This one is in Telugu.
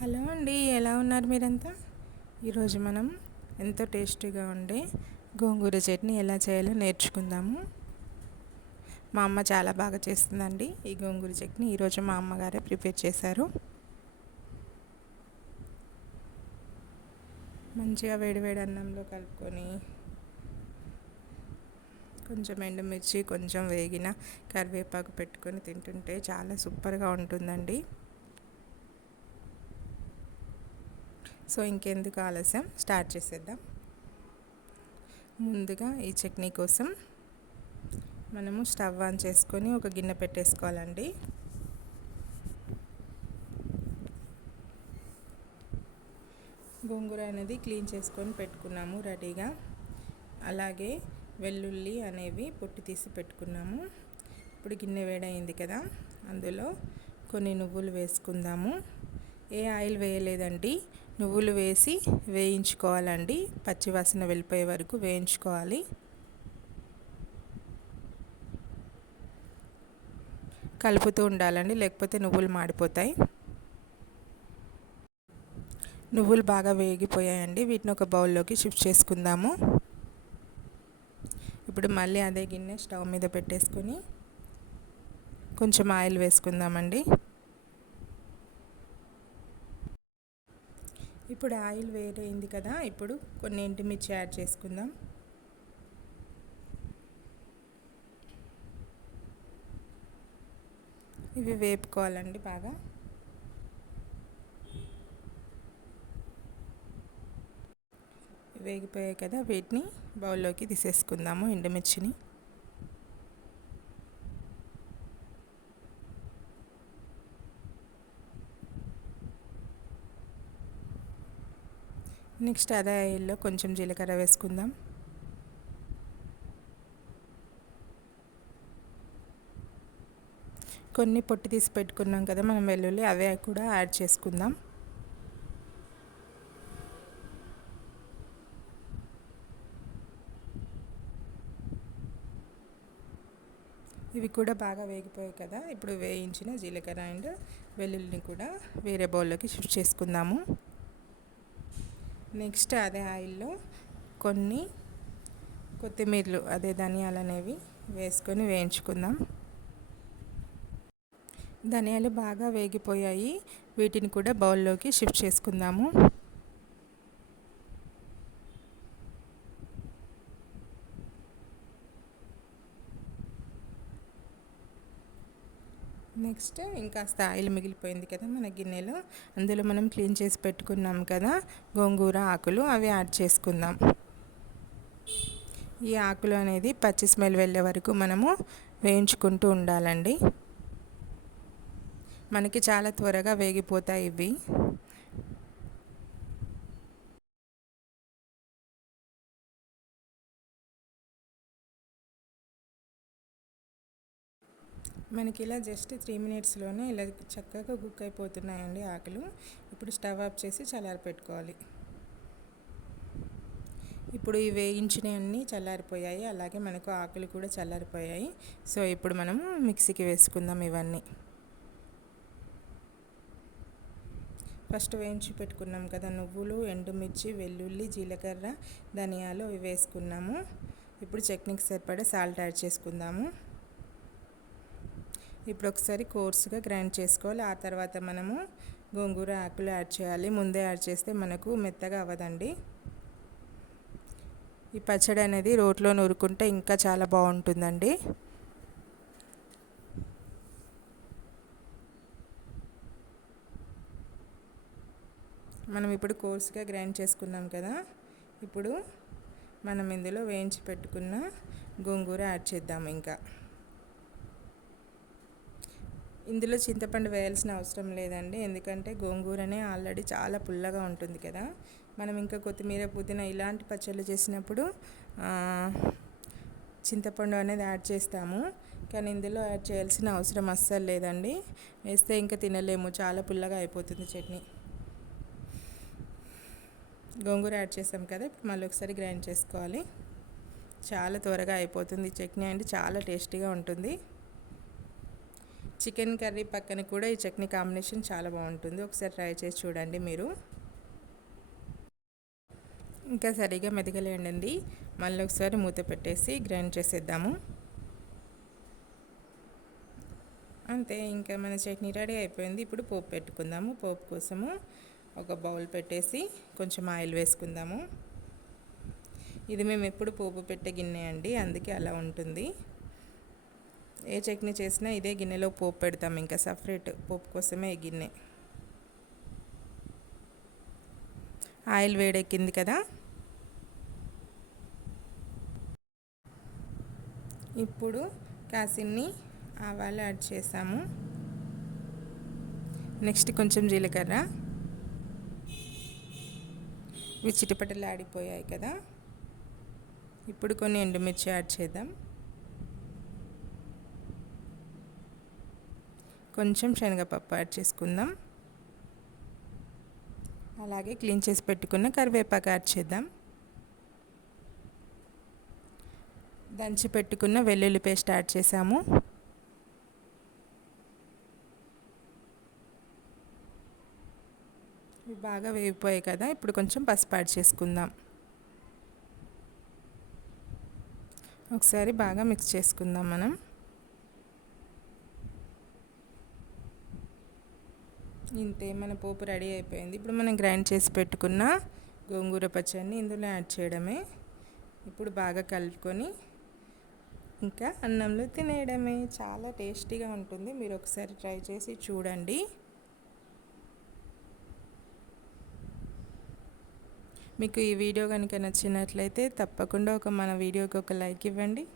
హలో అండి ఎలా ఉన్నారు మీరంతా? ఈరోజు మనం ఎంతో టేస్టీగా ఉండే గోంగూర చట్నీ ఎలా చేయాలో నేర్చుకుందాము. మా అమ్మ చాలా బాగా చేస్తుందండి ఈ గోంగూర చట్నీ. ఈరోజు మా అమ్మగారే ప్రిపేర్ చేశారు. మంచిగా వేడివేడి అన్నంలో కలుపుకొని కొంచెం ఎండుమిర్చి కొంచెం వేగిన కరివేపాకు పెట్టుకొని తింటుంటే చాలా సూపర్గా ఉంటుందండి. సో ఇంకెందుకు ఆలస్యం? స్టార్ట్ చేసేద్దాం. ముందుగా ఈ చట్నీ కోసం మనము స్టవ్ ఆన్ చేసుకొని ఒక గిన్నె పెట్టేసుకోవాలండి. గోంగూర అనేది క్లీన్ చేసుకొని పెట్టుకున్నాము రెడీగా. అలాగే వెల్లుల్లి అనేవి పొట్టు తీసి పెట్టుకున్నాము. ఇప్పుడు గిన్నె వేడైంది కదా అందులో కొన్ని నువ్వులు వేసుకుందాము. ఏ ఆయిల్ వేయలేదండి నువ్వులు వేసి వేయించుకోవాలండి. పచ్చివాసన వెళ్ళిపోయే వరకు వేయించుకోవాలి. కలుపుతూ ఉండాలండి. లేకపోతే నువ్వులు మాడిపోతాయి. నువ్వులు బాగా వేగిపోయాయండి. వీటిని ఒక బౌల్లోకి షిఫ్ట్ చేసుకుందాము. ఇప్పుడు మళ్ళీ అదే గిన్నె స్టవ్ మీద పెట్టేసుకొని కొంచెం ఆయిల్ వేసుకుందామండి. ఇప్పుడు ఆయిల్ వేరైంది కదా ఇప్పుడు కొన్ని ఎండుమిర్చి యాడ్ చేసుకుందాం. ఇవి వేపుకోవాలండి బాగా. వేగిపోయాయి కదా వీటిని బౌల్లోకి తీసేసుకుందాము ఎండుమిర్చిని. నెక్స్ట్ అదే ఆయిల్లో కొంచెం జీలకర్ర వేసుకుందాం. కొన్ని పొట్టి తీసి పెట్టుకున్నాం కదా మనం వెల్లుల్లి అవే కూడా యాడ్ చేసుకుందాం. ఇవి కూడా బాగా వేగిపోయాయి కదా ఇప్పుడు వేయించిన జీలకర్ర అండ్ వెల్లుల్లిని కూడా వేరే బౌల్లోకి షిఫ్ట్ చేసుకుందాము. నెక్స్ట్ అదే ఆయిల్లో కొన్ని కొత్తిమీరలు అదే ధనియాలు అనేవి వేసుకొని వేయించుకుందాం. ధనియాలు బాగా వేగిపోయాయి. వీటిని కూడా బౌల్లోకి షిఫ్ట్ చేసుకుందాము. నెక్స్ట్ ఇంకాస్త ఆయిల్ మిగిలిపోయింది కదా మన గిన్నెలో. అందులో మనం క్లీన్ చేసి పెట్టుకున్నాం కదా గోంగూర ఆకులు అవి యాడ్ చేసుకుందాం. ఈ ఆకులు అనేది పచ్చి స్మెల్ వెళ్ళే వరకు మనము వేయించుకుంటూ ఉండాలండి. మనకి చాలా త్వరగా వేగిపోతాయి ఇవి. మనకి ఇలా జస్ట్ త్రీ మినిట్స్లోనే ఇలా చక్కగా కుక్ అయిపోతున్నాయండి ఆకులు. ఇప్పుడు స్టవ్ ఆఫ్ చేసి చల్లారి పెట్టుకోవాలి. ఇప్పుడు ఈ వేయించినవన్నీ చల్లారిపోయాయి. అలాగే మనకు ఆకులు కూడా చల్లారిపోయాయి. సో ఇప్పుడు మనము మిక్సీకి వేసుకుందాం ఇవన్నీ. ఫస్ట్ వేయించి పెట్టుకున్నాం కదా నువ్వులు ఎండుమిర్చి వెల్లుల్లి జీలకర్ర ధనియాలు అవి వేసుకున్నాము. ఇప్పుడు చట్నీకి సరిపడే సాల్ట్ యాడ్ చేసుకుందాము. ఇప్పుడు ఒకసారి కోర్సుగా గ్రైండ్ చేసుకోవాలి. ఆ తర్వాత మనము గోంగూర ఆకులు యాడ్ చేయాలి. ముందే యాడ్ చేస్తే మనకు మెత్తగా అవ్వదండి. ఈ పచ్చడి అనేది రోట్లో నూరుకుంటే ఇంకా చాలా బాగుంటుందండి. మనం ఇప్పుడు కోర్సుగా గ్రైండ్ చేసుకున్నాం కదా. ఇప్పుడు మనం ఇందులో వేయించి పెట్టుకున్న గోంగూర యాడ్ చేద్దాం ఇంకా. ఇందులో చింతపండు వేయాల్సిన అవసరం లేదండి. ఎందుకంటే గోంగూరనే ఆల్రెడీ చాలా పుల్లగా ఉంటుంది కదా. మనం ఇంకా కొత్తిమీర పుదీనా ఇలాంటి పచ్చళ్ళు చేసినప్పుడు చింతపండు అనేది యాడ్ చేస్తాము. కానీ ఇందులో యాడ్ చేయాల్సిన అవసరం అస్సలు లేదండి. వేస్తే ఇంకా తినలేము. చాలా పుల్లగా అయిపోతుంది చట్నీ. గోంగూర యాడ్ చేసాం కదా ఇప్పుడు మళ్ళీ ఒకసారి గ్రైండ్ చేసుకోవాలి. చాలా త్వరగా అయిపోతుంది చట్నీ అంటే చాలా టేస్టీగా ఉంటుంది. చికెన్ కర్రీ పక్కన కూడా ఈ చట్నీ కాంబినేషన్ చాలా బాగుంటుంది. ఒకసారి ట్రై చేసి చూడండి మీరు. ఇంకా సరిగా మెదగలేండి మళ్ళీ ఒకసారి మూత పెట్టేసి గ్రైండ్ చేసేద్దాము. అంతే ఇంకా మన చట్నీ రెడీ అయిపోయింది. ఇప్పుడు పోపు పెట్టుకుందాము. పోపు కోసము ఒక బౌల్ పెట్టేసి కొంచెం ఆయిల్ వేసుకుందాము. ఇది మేము ఎప్పుడు పోపు పెట్టే గిన్నె అండి అందుకే అలా ఉంటుంది. ఏ చట్నీ చేసినా ఇదే గిన్నెలో పోపు పెడతాం. ఇంకా సపరేట్ పోపు కోసమే ఈ గిన్నె. ఆయిల్ వేడెక్కింది కదా? ఇప్పుడు కాసిన్ని ఆవాలు యాడ్ చేసాము. నెక్స్ట్ కొంచెం జీలకర్ర. ఇవి చిటిపటలు ఆడిపోయాయి కదా? ఇప్పుడు కొన్ని ఎండుమిర్చి యాడ్ చేద్దాం. కొంచెం శనగపప్పు యాడ్ చేసుకుందాం. అలాగే క్లీన్ చేసి పెట్టుకున్న కరివేపాకు యాడ్ చేద్దాం. దంచి పెట్టుకున్న వెల్లుల్లి పేస్ట్ యాడ్ చేసాము. ఇవి బాగా వేగిపోయాయి కదా ఇప్పుడు కొంచెం పసుపు యాడ్ చేసుకుందాం. ఒకసారి బాగా మిక్స్ చేసుకుందాం మనం. ఇంతే మన పోపు రెడీ అయిపోయింది. ఇప్పుడు మనం గ్రైండ్ చేసి పెట్టుకున్న గోంగూర పచ్చడిని ఇందులో యాడ్ చేయడమే. ఇప్పుడు బాగా కలుపుకొని ఇంకా అన్నంలో తినేయడమే. చాలా టేస్టీగా ఉంటుంది. మీరు ఒకసారి ట్రై చేసి చూడండి. మీకు ఈ వీడియో కనుక నచ్చినట్లయితే తప్పకుండా ఒక మన వీడియోకి ఒక లైక్ ఇవ్వండి.